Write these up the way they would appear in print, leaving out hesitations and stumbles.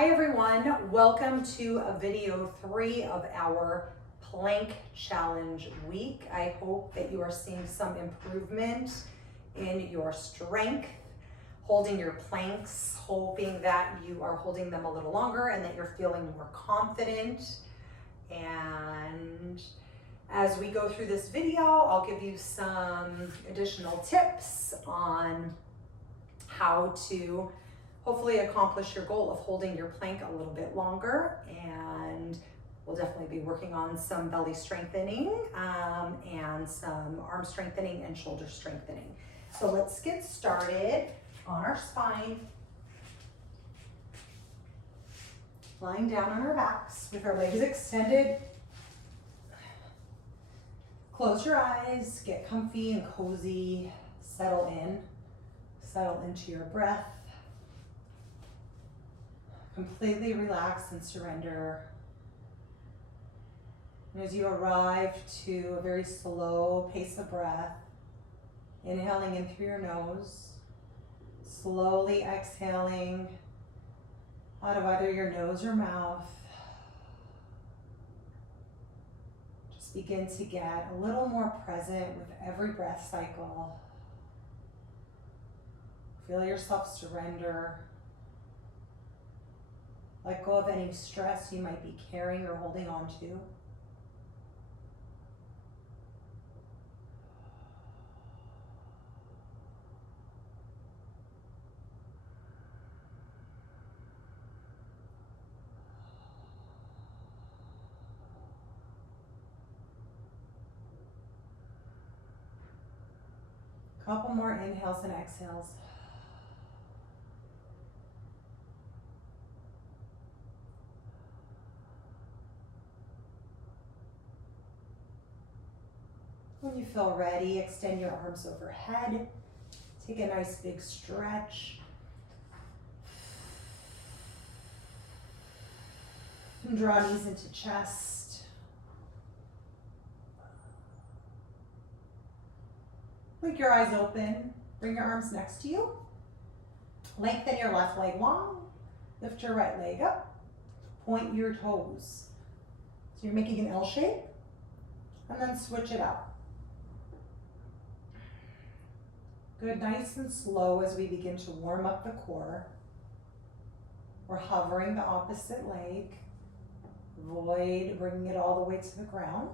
Hi everyone, welcome to video 3 of our plank challenge week. I hope that you are seeing some improvement in your strength, holding your planks, hoping that you are holding them a little longer and that you're feeling more confident. And as we go through this video, I'll give you some additional tips on how to hopefully accomplish your goal of holding your plank a little bit longer. And we'll definitely be working on some belly strengthening and some arm strengthening and shoulder strengthening. So let's get started on our spine. Lying down on our backs with our legs extended. Close your eyes, get comfy and cozy, settle into your breath. Completely relax and surrender. And as you arrive to a very slow pace of breath, inhaling in through your nose, slowly exhaling out of either your nose or mouth. Just begin to get a little more present with every breath cycle. Feel yourself surrender. Let go of any stress you might be carrying or holding on to. Couple more inhales and exhales. When you feel ready, extend your arms overhead. Take a nice big stretch. And draw knees into chest. Blink your eyes open. Bring your arms next to you. Lengthen your left leg long. Lift your right leg up. Point your toes. So you're making an L shape. And then switch it out. Good, nice and slow as we begin to warm up the core. We're hovering the opposite leg. Avoid bringing it all the way to the ground.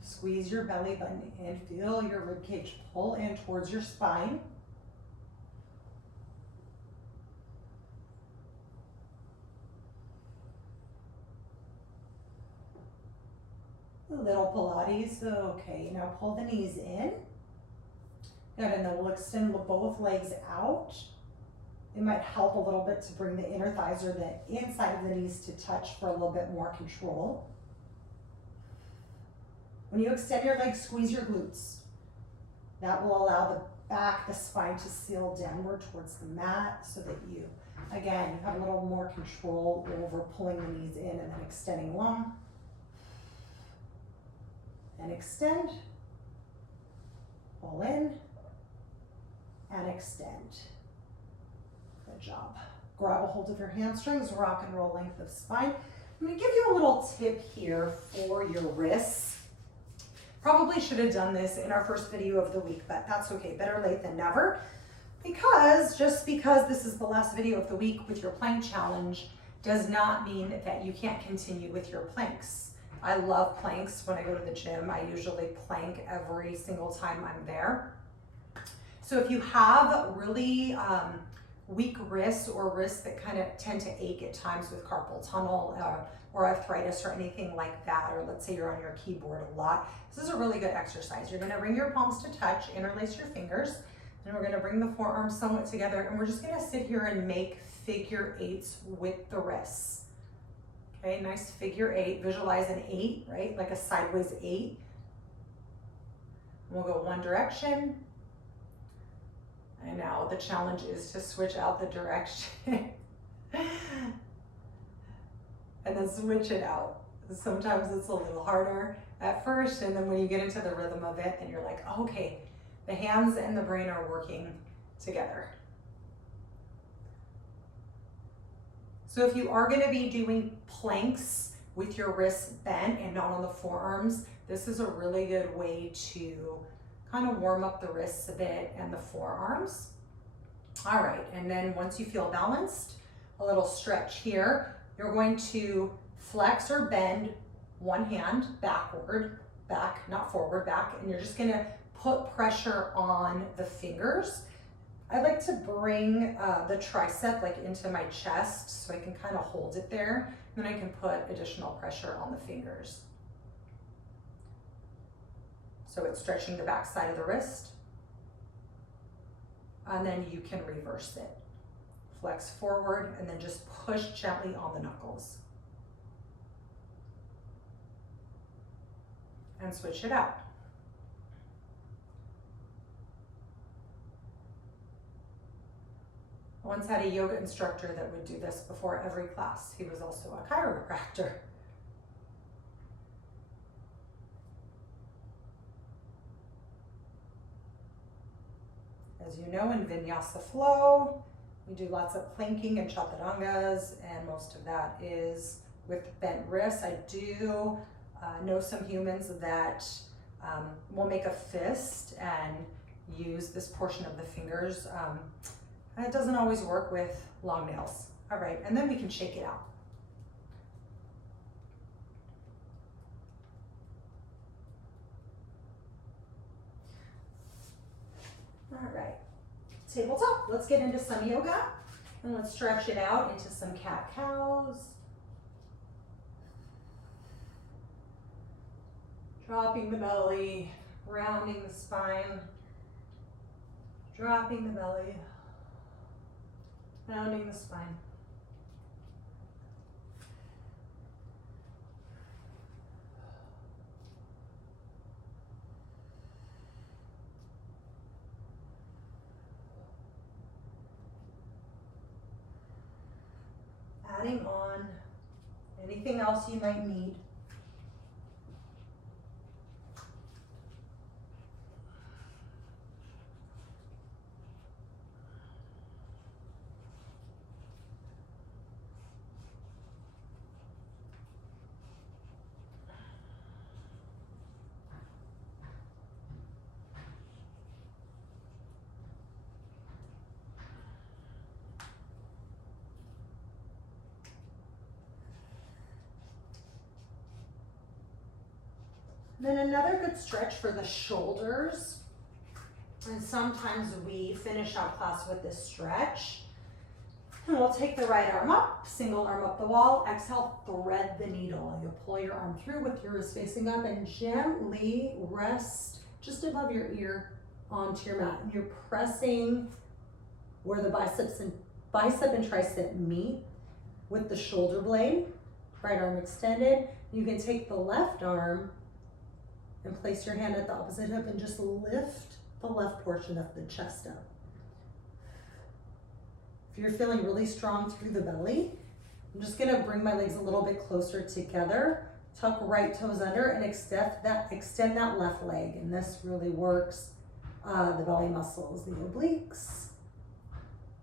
Squeeze your belly button in. Feel your ribcage pull in towards your spine. A little Pilates, okay. Now pull the knees in. Good, and then we'll extend both legs out. It might help a little bit to bring the inner thighs or the inside of the knees to touch for a little bit more control. When you extend your legs, squeeze your glutes. That will allow the back, the spine to seal downward towards the mat so that you, again, you have a little more control over pulling the knees in and then extending long. And extend, pull in, and extend. Good job. Grab a hold of your hamstrings, rock and roll length of spine. I'm gonna give you a little tip here for your wrists. Probably should have done this in our first video of the week, but that's okay, better late than never. Just because this is the last video of the week with your plank challenge does not mean that you can't continue with your planks. I love planks. When I go to the gym, I usually plank every single time I'm there. So if you have really weak wrists or wrists that kind of tend to ache at times with carpal tunnel or arthritis or anything like that, or let's say you're on your keyboard a lot, this is a really good exercise. You're gonna bring your palms to touch, interlace your fingers, and we're gonna bring the forearms somewhat together, and we're just gonna sit here and make figure eights with the wrists. Okay, nice figure eight. Visualize an 8, right? Like a sideways 8. We'll go one direction. And now the challenge is to switch out the direction. And then switch it out. Sometimes it's a little harder at first, and then when you get into the rhythm of it and you're like, oh, okay, the hands and the brain are working together. So if you are gonna be doing planks with your wrists bent and not on the forearms, this is a really good way to kind of warm up the wrists a bit and the forearms. All right, and then once you feel balanced, a little stretch here, you're going to flex or bend one hand backward, back, not forward, back, and you're just gonna put pressure on the fingers. I like to bring the tricep like into my chest so I can kind of hold it there. Then I can put additional pressure on the fingers. So it's stretching the back side of the wrist. And then you can reverse it. Flex forward and then just push gently on the knuckles. And switch it out. I once had a yoga instructor that would do this before every class. He was also a chiropractor. As you know, in Vinyasa flow, we do lots of planking and chaturangas, and most of that is with bent wrists. I do know some humans that will make a fist and use this portion of the fingers. And it doesn't always work with long nails. All right, and then we can shake it out. All right, tabletop. Let's get into some yoga and let's stretch it out into some cat-cows. Dropping the belly, rounding the spine, dropping the belly, rounding the spine. Adding on anything else you might need. Then another good stretch for the shoulders. And sometimes we finish our class with this stretch. And we'll take the right arm up, single arm up the wall, exhale, thread the needle. You'll pull your arm through with your wrist facing up and gently rest just above your ear onto your mat. And you're pressing where the bicep and tricep meet with the shoulder blade. Right arm extended. You can take the left arm and place your hand at the opposite hip and just lift the left portion of the chest up. If you're feeling really strong through the belly, I'm just gonna bring my legs a little bit closer together, tuck right toes under and extend that left leg. And this really works the belly muscles, the obliques.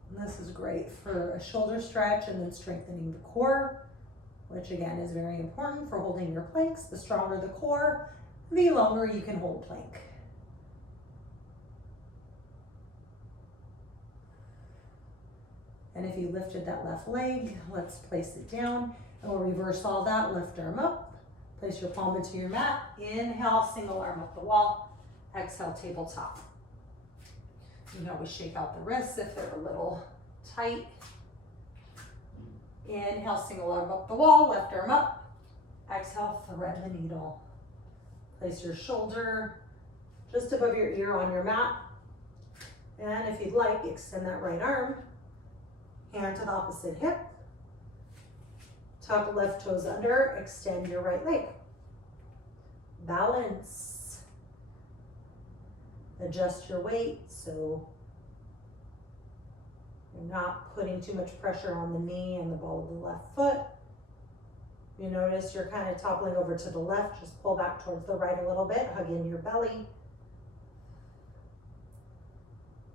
And this is great for a shoulder stretch and then strengthening the core, which again is very important for holding your planks. The stronger the core, the longer you can hold plank. And if you lifted that left leg, let's place it down and we'll reverse all that. Left arm up, place your palm into your mat. Inhale, single arm up the wall. Exhale, tabletop. You can always shake out the wrists if they're a little tight. Inhale, single arm up the wall, left arm up. Exhale, thread the needle. Place your shoulder just above your ear on your mat. And if you'd like, extend that right arm. Hand to the opposite hip. Tuck left toes under, extend your right leg. Balance. Adjust your weight so you're not putting too much pressure on the knee and the ball of the left foot. You notice you're kind of toppling over to the left, just pull back towards the right a little bit, hug in your belly.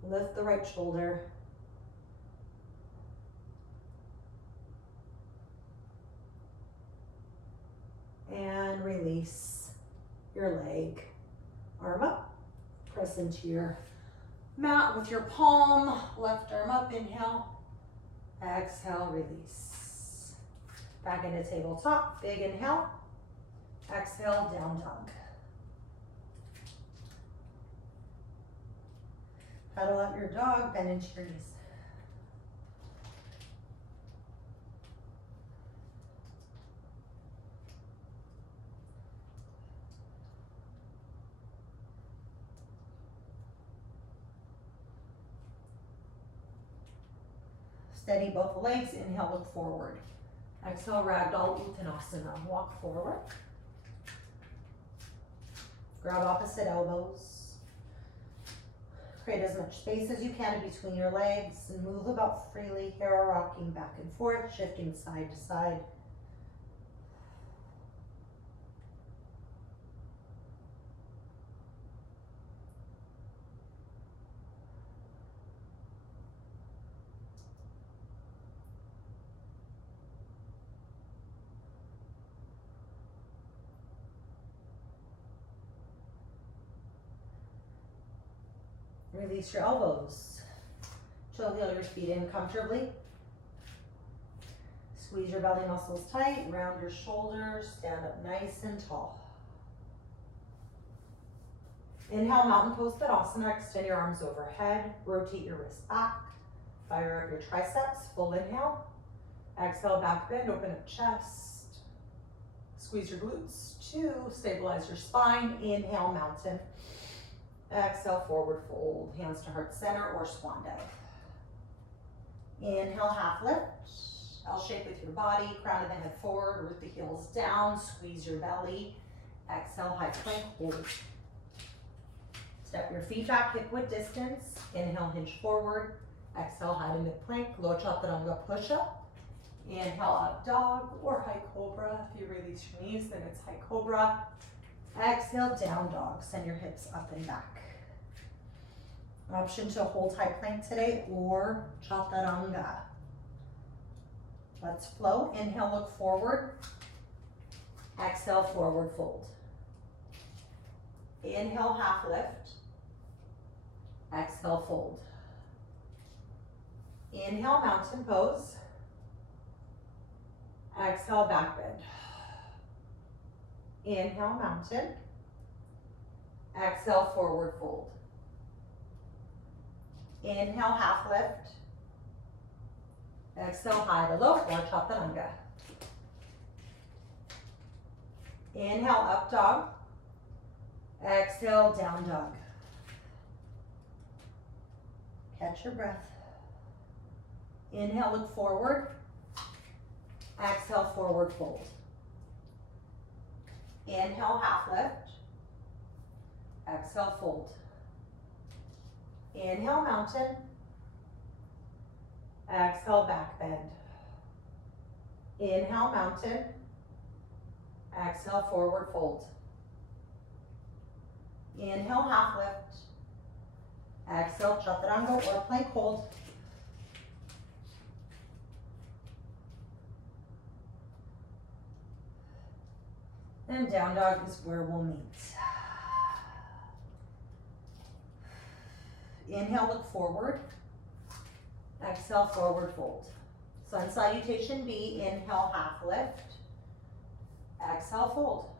Lift the right shoulder. And release your leg. Arm up, press into your mat with your palm, left arm up, inhale, exhale, release. Back into tabletop, big inhale, exhale, down dog. Paddle out your dog, bend into your knees. Steady both legs, inhale, look forward. Exhale, ragdoll uttanasana, walk forward. Grab opposite elbows. Create as much space as you can in between your legs and move about freely here, rocking back and forth, shifting side to side. Release your elbows. Chill heel your feet in comfortably. Squeeze your belly muscles tight, round your shoulders, stand up nice and tall. Inhale, mountain pose Tadasana, extend your arms overhead, rotate your wrists back, fire up your triceps, full inhale. Exhale, back bend, open up chest. Squeeze your glutes, 2, stabilize your spine, inhale, mountain. Exhale, forward fold, hands to heart center or swan dive. Inhale, half lift. L shape with your body, crown of the head forward, root the heels down, squeeze your belly. Exhale, high plank, hold. Step your feet back, hip width distance. Inhale, hinge forward. Exhale, high to mid plank, low chaturanga push up. Inhale, up dog or high cobra. If you release your knees, then it's high cobra. Exhale, down dog. Send your hips up and back. Option to hold high plank today or chaturanga. Let's flow. Inhale, look forward. Exhale, forward fold. Inhale, half lift. Exhale, fold. Inhale, mountain pose. Exhale, back bend. Inhale, mountain. Exhale, forward fold. Inhale, half lift. Exhale, high to low or chaturanga. Inhale, up dog. Exhale, down dog. Catch your breath. Inhale, look forward. Exhale, forward fold. Inhale, half lift. Exhale, fold. Inhale, mountain. Exhale, back bend. Inhale, mountain. Exhale, forward fold. Inhale, half lift. Exhale, chaturanga or plank hold. And down dog is where we'll meet. Inhale, look forward. Exhale, forward fold. Sun salutation B, inhale, half lift. Exhale, fold.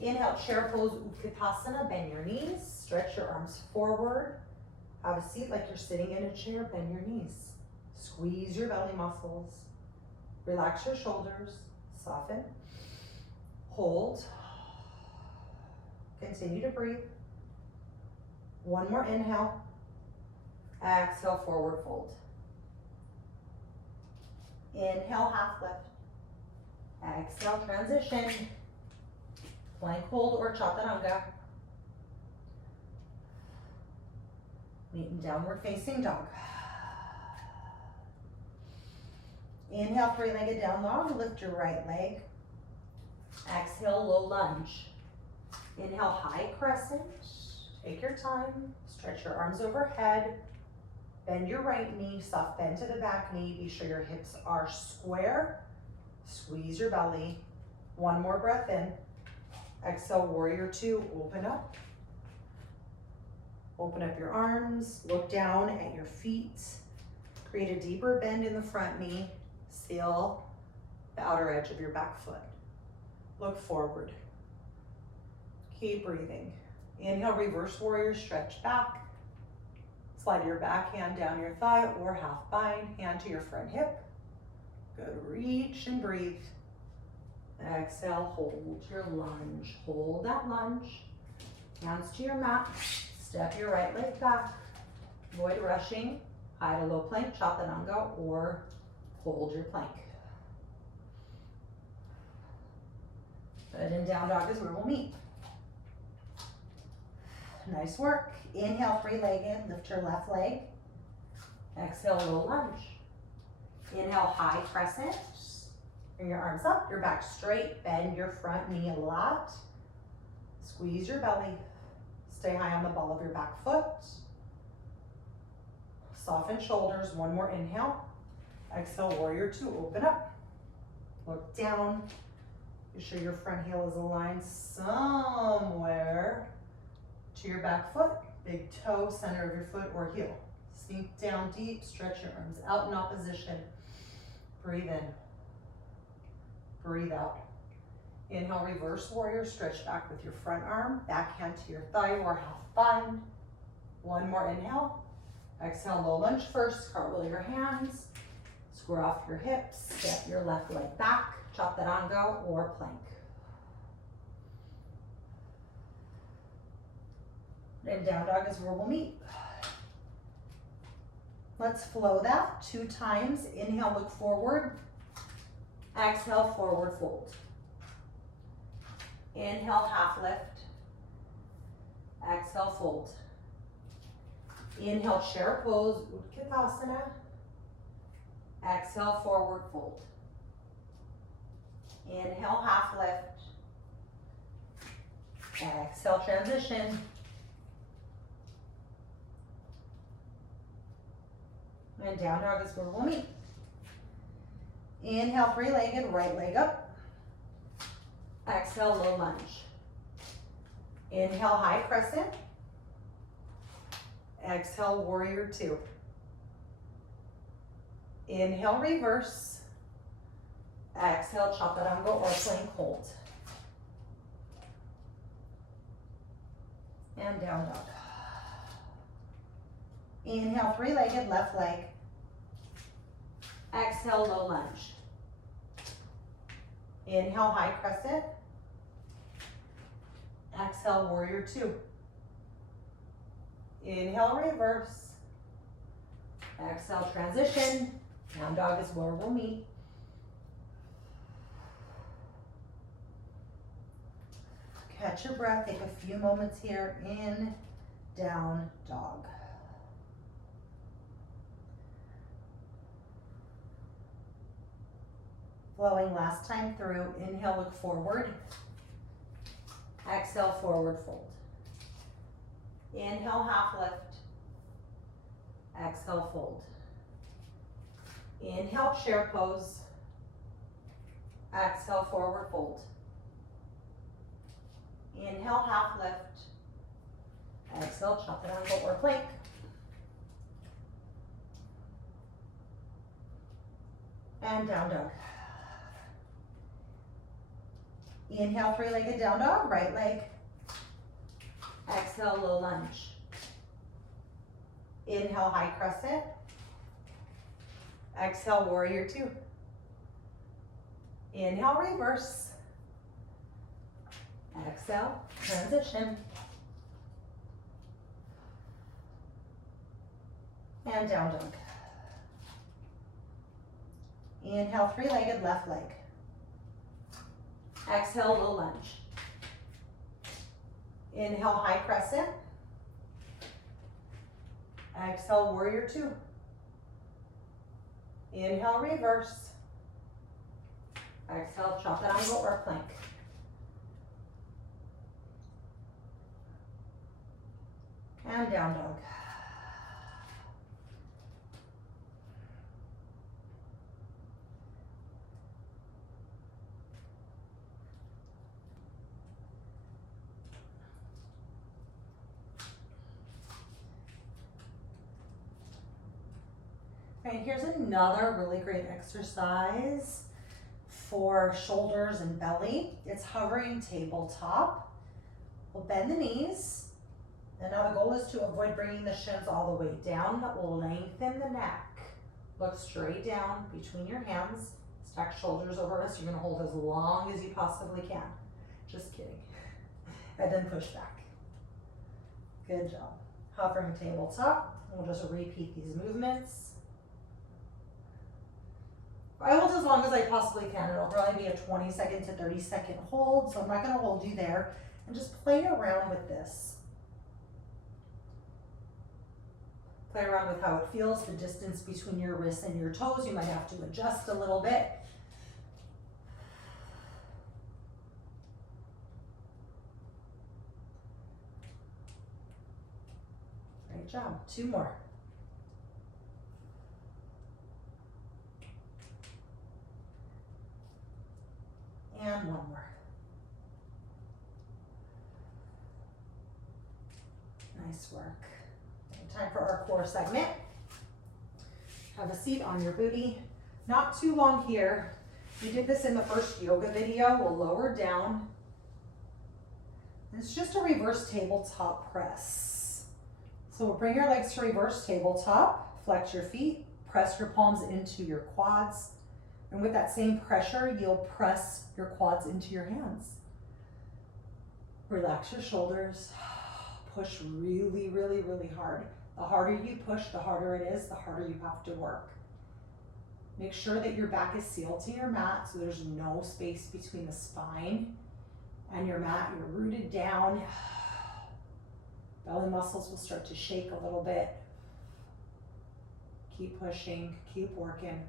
Inhale, chair pose Utkatasana, bend your knees, stretch your arms forward. Have a seat like you're sitting in a chair, bend your knees. Squeeze your belly muscles. Relax your shoulders, soften. Hold. Continue to breathe. One more inhale. Exhale, forward fold. Inhale, half lift. Exhale, transition. Plank hold or chaturanga. Meet in downward facing dog. Inhale, three-legged down dog. Lift your right leg. Exhale, low lunge. Inhale, high crescent. Take your time. Stretch your arms overhead. Bend your right knee, soft bend to the back knee. Be sure your hips are square. Squeeze your belly. One more breath in. Exhale, warrior two, open up. Open up your arms, look down at your feet. Create a deeper bend in the front knee. Seal the outer edge of your back foot. Look forward. Keep breathing. Inhale, reverse warrior, stretch back. Slide your back hand down your thigh or half bind, hand to your front hip. Good, reach and breathe. Exhale, hold your lunge. Hold that lunge. Hands to your mat. Step your right leg back. Avoid rushing. High to low plank, chaturanga, or hold your plank. Good, and down dog is where we'll meet. Nice work. Inhale, three-legged, lift your left leg. Exhale, low lunge. Inhale, high crescent. Bring your arms up, your back straight, bend your front knee a lot. Squeeze your belly. Stay high on the ball of your back foot. Soften shoulders, one more inhale. Exhale, warrior two, open up. Look down. Be sure your front heel is aligned somewhere to your back foot. Big toe, center of your foot or heel. Sink down deep, stretch your arms out in opposition. Breathe in. Breathe out. Inhale, reverse warrior, stretch back with your front arm, back hand to your thigh or half bind. One more inhale. Exhale, low lunge first, cartwheel your hands, square off your hips, step your left leg back, chaturanga or plank. Then down dog is where we'll meet. Let's flow that 2 times. Inhale, look forward. Exhale, forward fold. Inhale, half lift. Exhale, fold. Inhale, chair pose, Utkatasana. Exhale, forward fold. Inhale, half lift. Exhale, transition. And down dog is where we'll meet. Inhale, three-legged, right leg up. Exhale, low lunge. Inhale, high crescent. Exhale, warrior two. Inhale, reverse. Exhale, chaturanga or plank hold. And down dog. Inhale, three-legged, left leg. Exhale, low lunge. Inhale, high crescent. Exhale, warrior two. Inhale, reverse. Exhale, transition. Down dog is where we'll meet. Catch your breath, take a few moments here. In, down dog. Flowing last time through. Inhale, look forward. Exhale, forward fold. Inhale, half lift. Exhale, fold. Inhale, chair pose. Exhale, forward fold. Inhale, half lift. Exhale, chaturanga or plank. And down dog. Inhale, three-legged down dog, right leg. Exhale, low lunge. Inhale, high crescent. Exhale, warrior two. Inhale, reverse. Exhale, transition. And down dog. Inhale, three-legged left leg. Exhale, low lunge. Inhale, high crescent. Exhale, warrior two. Inhale, reverse. Exhale, chaturanga or plank. And down dog. Okay, here's another really great exercise for shoulders and belly. It's hovering tabletop. We'll bend the knees. And now the goal is to avoid bringing the shins all the way down. That will lengthen the neck. Look straight down between your hands. Stack shoulders over us. You're gonna hold as long as you possibly can. Just kidding. And then push back. Good job. Hovering tabletop. We'll just repeat these movements. I hold as long as I possibly can. It'll probably be a 20-second to 30-second hold, so I'm not gonna hold you there. And just play around with this. Play around with how it feels, the distance between your wrists and your toes. You might have to adjust a little bit. Great job. 2 more. And 1 more. Nice work. Time for our core segment. Have a seat on your booty. Not too long here. We did this in the first yoga video. We'll lower down. It's just a reverse tabletop press. So we'll bring your legs to reverse tabletop, flex your feet, press your palms into your quads. And with that same pressure, you'll press your quads into your hands. Relax your shoulders. Push really, really, really hard. The harder you push, the harder it is, the harder you have to work. Make sure that your back is sealed to your mat so there's no space between the spine and your mat. You're rooted down. Belly muscles will start to shake a little bit. Keep pushing, keep working.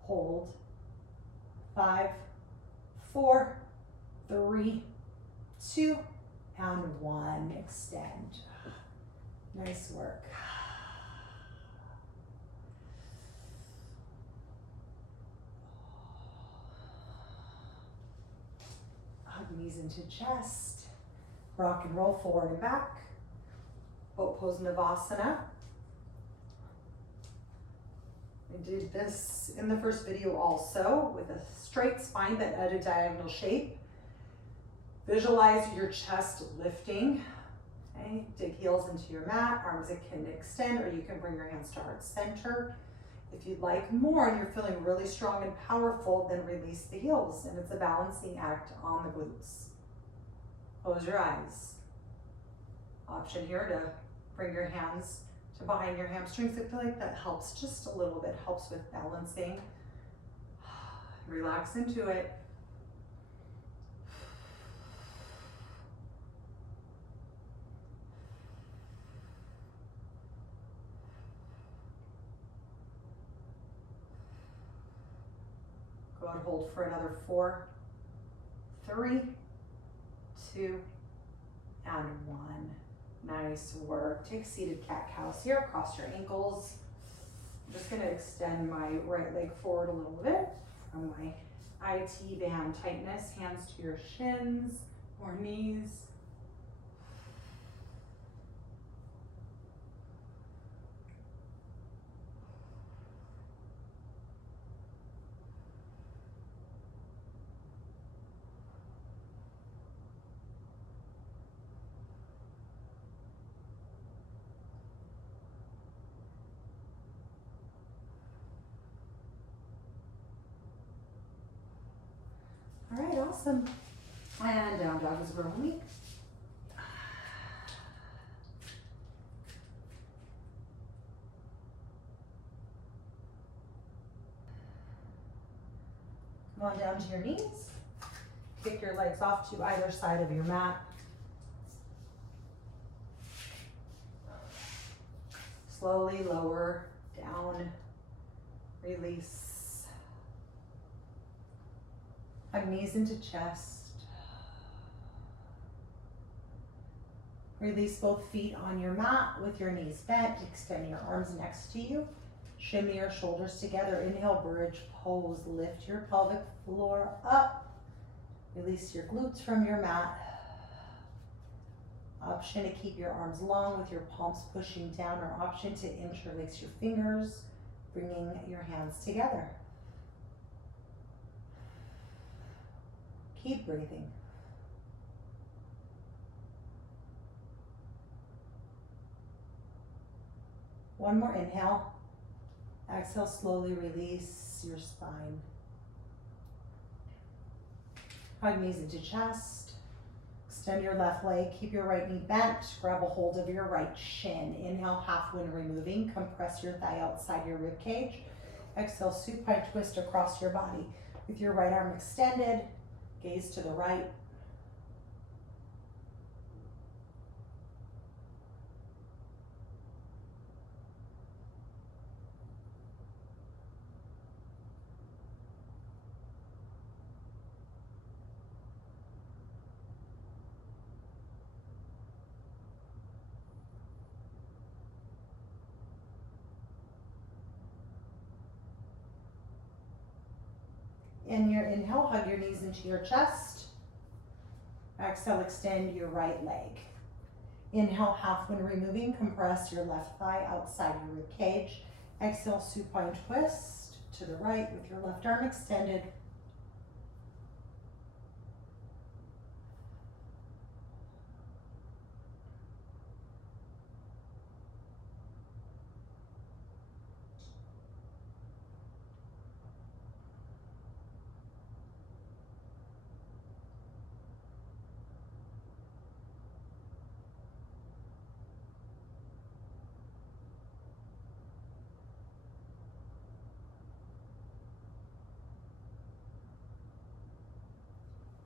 Hold. 5, 4, 3, 2, and 1. Extend. Nice work. Hug knees into chest. Rock and roll forward and back. Boat pose Navasana. I did this in the first video also with a straight spine but at a diagonal shape. Visualize your chest lifting. Okay, dig heels into your mat, arms can extend, or you can bring your hands to heart center. If you'd like more and you're feeling really strong and powerful, then release the heels, and it's a balancing act on the glutes. Close your eyes. Option here to bring your hands to behind your hamstrings. I feel like that helps just a little bit, helps with balancing. Relax into it. Go and hold for another 4, 3, 2, and 1. Nice work. Take seated cat-cows here. Cross your ankles. I'm just going to extend my right leg forward a little bit from my IT band tightness. Hands to your shins or knees. All right, awesome. And down dog is where we'll meet. Come on down to your knees. Kick your legs off to either side of your mat. Slowly lower down, release. Hug knees into chest. Release both feet on your mat with your knees bent. Extend your arms next to you. Shimmy your shoulders together. Inhale, bridge pose. Lift your pelvic floor up. Release your glutes from your mat. Option to keep your arms long with your palms pushing down, or option to interlace your fingers, bringing your hands together. Keep breathing. One more inhale. Exhale, slowly release your spine. Hug knees into chest. Extend your left leg. Keep your right knee bent. Grab a hold of your right shin. Inhale, half when removing. Compress your thigh outside your rib cage. Exhale, supine twist across your body. With your right arm extended, gaze to the right. In your inhale, hug your knees into your chest. Exhale, extend your right leg. Inhale, half when removing, compress your left thigh outside your rib cage. Exhale, supine twist to the right with your left arm extended.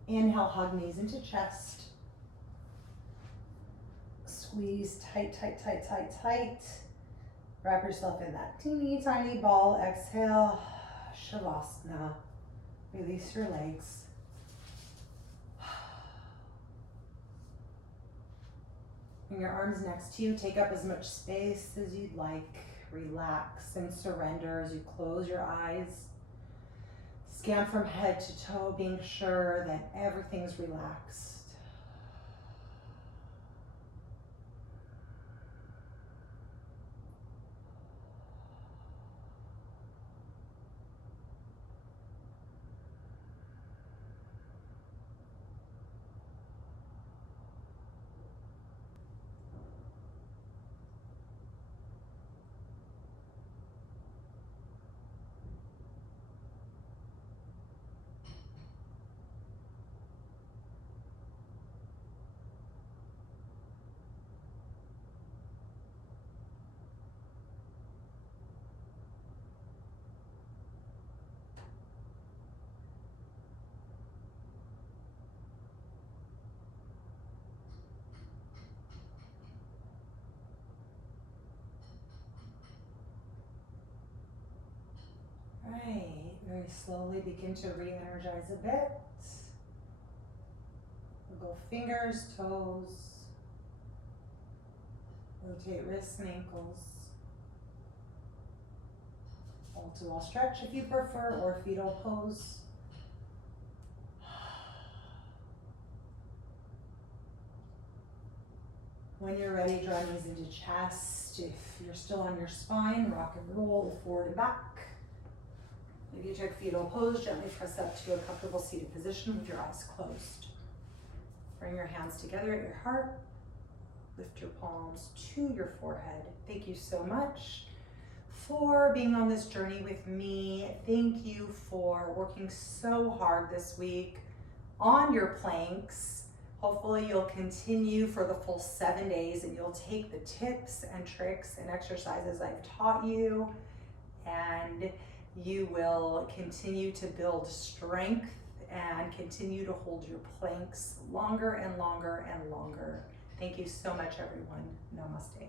Inhale, hug knees into chest. Squeeze tight, tight, tight, tight, tight. Wrap yourself in that teeny tiny ball. Exhale, Shavasana. Release your legs. Bring your arms next to you. Take up as much space as you'd like. Relax and surrender as you close your eyes. Scan from head to toe, being sure that everything's relaxed. Right, very slowly begin to re-energize a bit. We'll go fingers, toes, rotate wrists and ankles. All to all stretch if you prefer, or fetal pose. When you're ready, draw knees into chest. If you're still on your spine, rock and roll forward and back. If you took fetal pose, gently press up to a comfortable seated position with your eyes closed. Bring your hands together at your heart. Lift your palms to your forehead. Thank you so much for being on this journey with me. Thank you for working so hard this week on your planks. Hopefully you'll continue for the full 7 days and you'll take the tips and tricks and exercises I've taught you, and you will continue to build strength and continue to hold your planks longer and longer and longer. Thank you so much, everyone. Namaste.